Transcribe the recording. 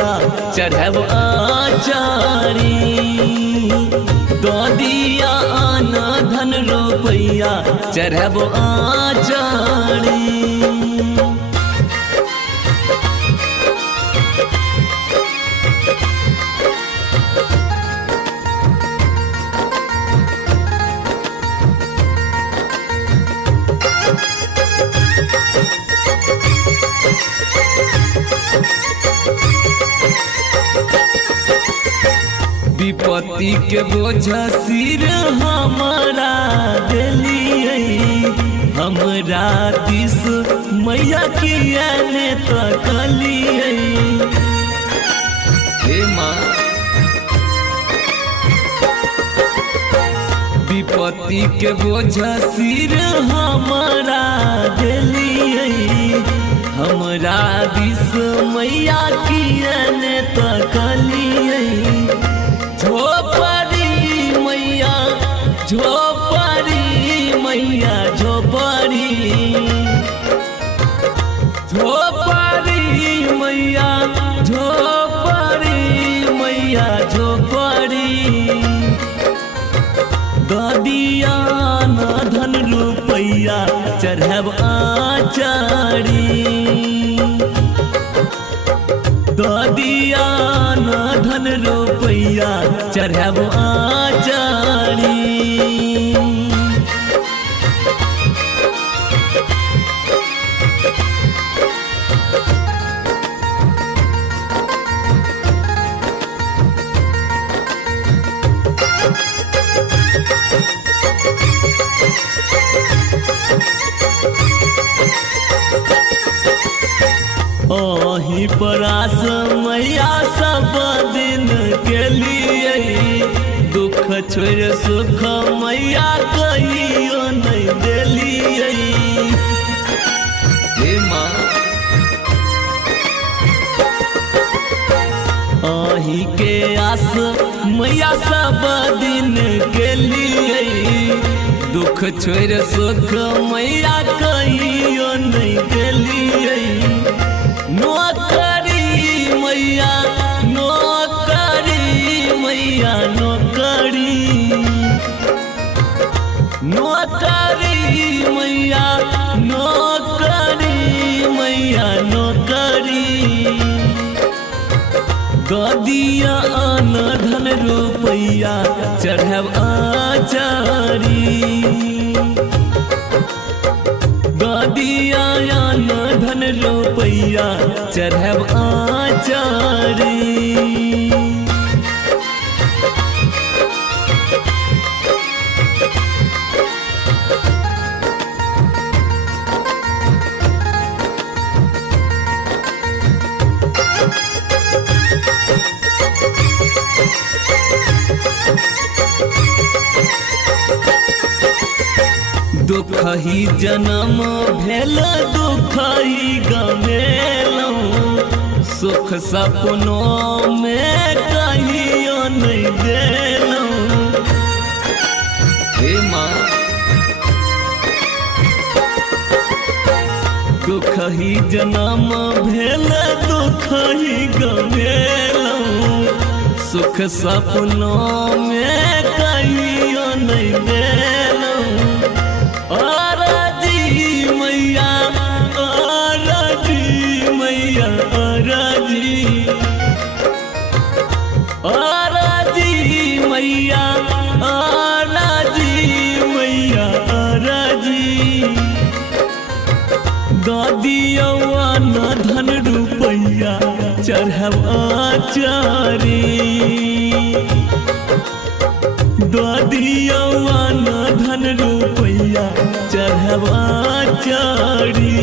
रुपैया चढ़ब आचारी। ददिया आन धन रुपैया चढ़ब आचारी। विपत्ति के बोझा सिर हमारा दिलिए, हमरा दिस मैया किया ने तकलिए। हे माँ विपत्ति के बोझा सिर हमारा दिलिए, हमरा दिस मैया किया ने तकलिए। झोपड़ी मैया झोपड़ी मैया झोपड़ी, झोपड़ी मैया झोपड़ी मैया झोपड़ी। ददिया न धन रुपैया चढ़ब आचारी। ददिया न धन रुपैया चढ़ब आचारी। ओही परास मैया सब दिन के लिए, दुख छोड़ सुख मैया कहियो नहीं दिलिए। हे माँ ओही के आस मैया सब दिन के लिए, दुख छोड़ सुख मैया कहियो नहीं दिलिए। नौकरी मैया नौकरी मैया नौकरी, नौकरी मैया नौकरी मैया नौकरी। ददिया आन धन रुपैया चढ़ब आचारी। ददिया आन धन रुपैया चढ़ब आचारी। दुख ही जन्म भेल दुख ही गमेलूँ, सुख सपनों में कहियो नहीं देलूँ। हे माँ दुख ही जन्म भेल दुख ही गमेलूँ, सुख सपनों में कहियो नहीं देलूँ। मैया आराजी मैया आराजी। ददिया न धन रुपैया चढ़ब आचारी। ददिया न धन रुपैया चढ़ब आचारी।